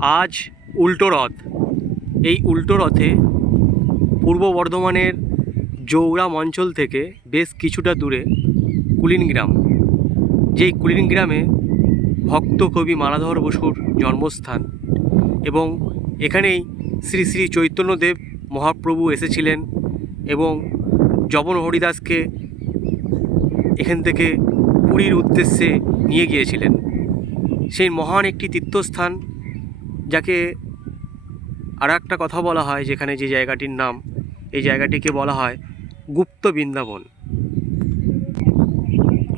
আজ উল্টো রথ। এই উল্টো রথে পূর্ব বর্ধমানের জৌগ্রাম অঞ্চল থেকে বেশ কিছুটা দূরে কুলিন গ্রাম, যেই কুলিন গ্রামে ভক্ত কবি মালাধর বসুর জন্মস্থান এবং এখানেই শ্রী শ্রী চৈতন্যদেব মহাপ্রভু এসেছিলেন এবং জবন হরিদাসকে এখান থেকে পুরীর উদ্দেশ্যে নিয়ে গিয়েছিলেন। সেই মহান একটি তীর্থস্থান, যাকে আর একটা কথা বলা হয়, যেখানে যে জায়গাটির নাম, এই জায়গাটিকে বলা হয় গুপ্ত বৃন্দাবন।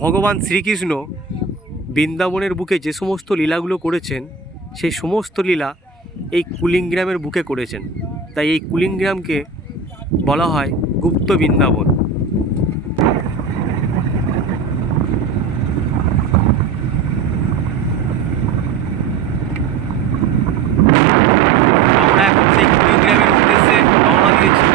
ভগবান শ্রীকৃষ্ণ বৃন্দাবনের বুকে যে সমস্ত লীলাগুলো করেছেন, সেই সমস্ত লীলা এই কুলিনগ্রামের বুকে করেছেন। তাই এই কুলিনগ্রামকে বলা হয় গুপ্ত বৃন্দাবন। আমরা এখন সেই কুলিনগ্রামের উদ্দেশ্যে রওনা দিয়েছি।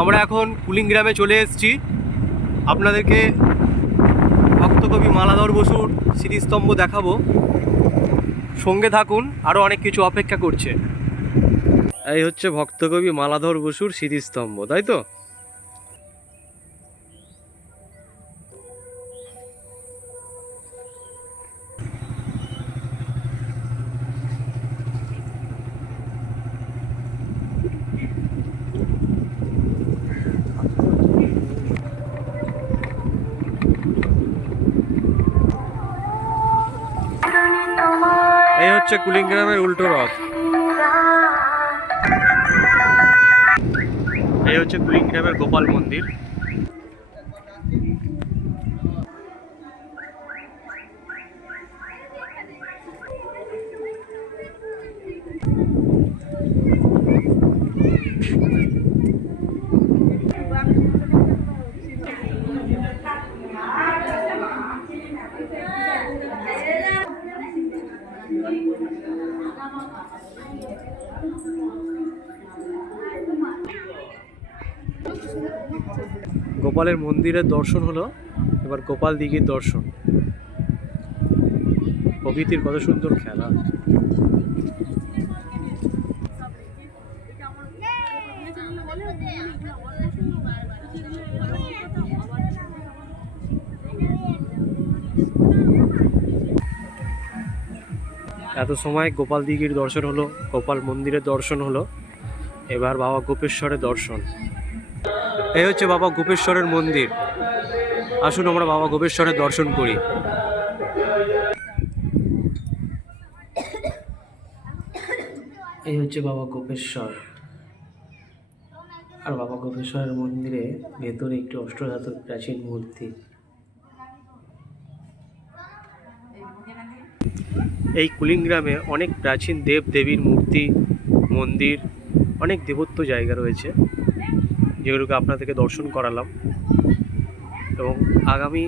আমরা এখন কুলিনগ্রামে চলে এসেছি। আপনাদেরকে ভক্তকবি মালাধর বসুর স্মৃতিস্তম্ভ দেখাবো, সঙ্গে থাকুন, আরও অনেক কিছু অপেক্ষা করছে। এই হচ্ছে ভক্তকবি মালাধর বসুর স্মৃতিস্তম্ভ, তাই তো? এই হচ্ছে কুলিনগ্রামের উল্টো রথ। এই হচ্ছে কুলিনগ্রামের গোপাল মন্দির। গোপালের মন্দিরের দর্শন হলো, এবার গোপাল দিঘির দর্শন। প্রকৃতির কত সুন্দর খেলা। এত সময় গোপাল দিঘির দর্শন হলো, গোপাল মন্দিরের দর্শন হলো, এবার বাবা গোপেশ্বরের দর্শন। এই হচ্ছে বাবা গোপেশ্বরের মন্দির। আসুন আমরা বাবা গোপেশ্বরের দর্শন করি। এই হচ্ছে বাবা গোপেশ্বর। আর বাবা গোপেশ্বরের মন্দিরে ভেতরে একটি অষ্টধাতুর প্রাচীন মূর্তি। এই কুলিনগ্রামে অনেক প্রাচীন দেব দেবীর মূর্তি, মন্দির, অনেক দেবত্ব জায়গা রয়েছে, যেগুলোকে আপনাদেরকে দর্শন করালাম। এবং আগামী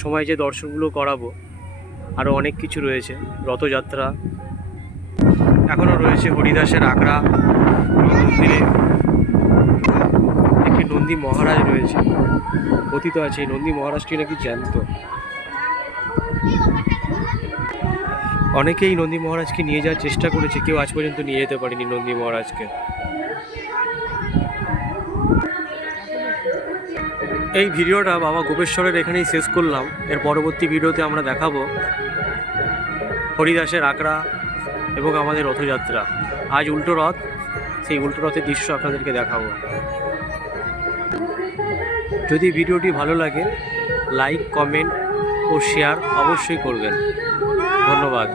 সময় যে দর্শনগুলো করাবো, আরও অনেক কিছু রয়েছে। রথযাত্রা, এখনও রয়েছে হরিদাসের আখড়া, মন্দিরে একটি নন্দী মহারাজ রয়েছে, কথিত আছে এই নন্দী মহারাজটি নাকি জ্যান্ত। অনেকেই নন্দী মহারাজকে নিয়ে যাওয়ার চেষ্টা করেছে, কেউ আজ পর্যন্ত নিয়ে যেতে পারেনি নন্দী মহারাজকে। এই ভিডিওটা বাবা গোপেশ্বরের এখানেই শেষ করলাম। এর পরবর্তী ভিডিওতে আমরা দেখাবো হরিদাসের আখড়া এবং আমাদের রথযাত্রা। আজ উল্টো রথ, সেই উল্টো রথের দৃশ্য আপনাদেরকে দেখাবো। যদি ভিডিওটি ভালো লাগে, লাইক, কমেন্ট ও শেয়ার অবশ্যই করবেন। ধন্যবাদ।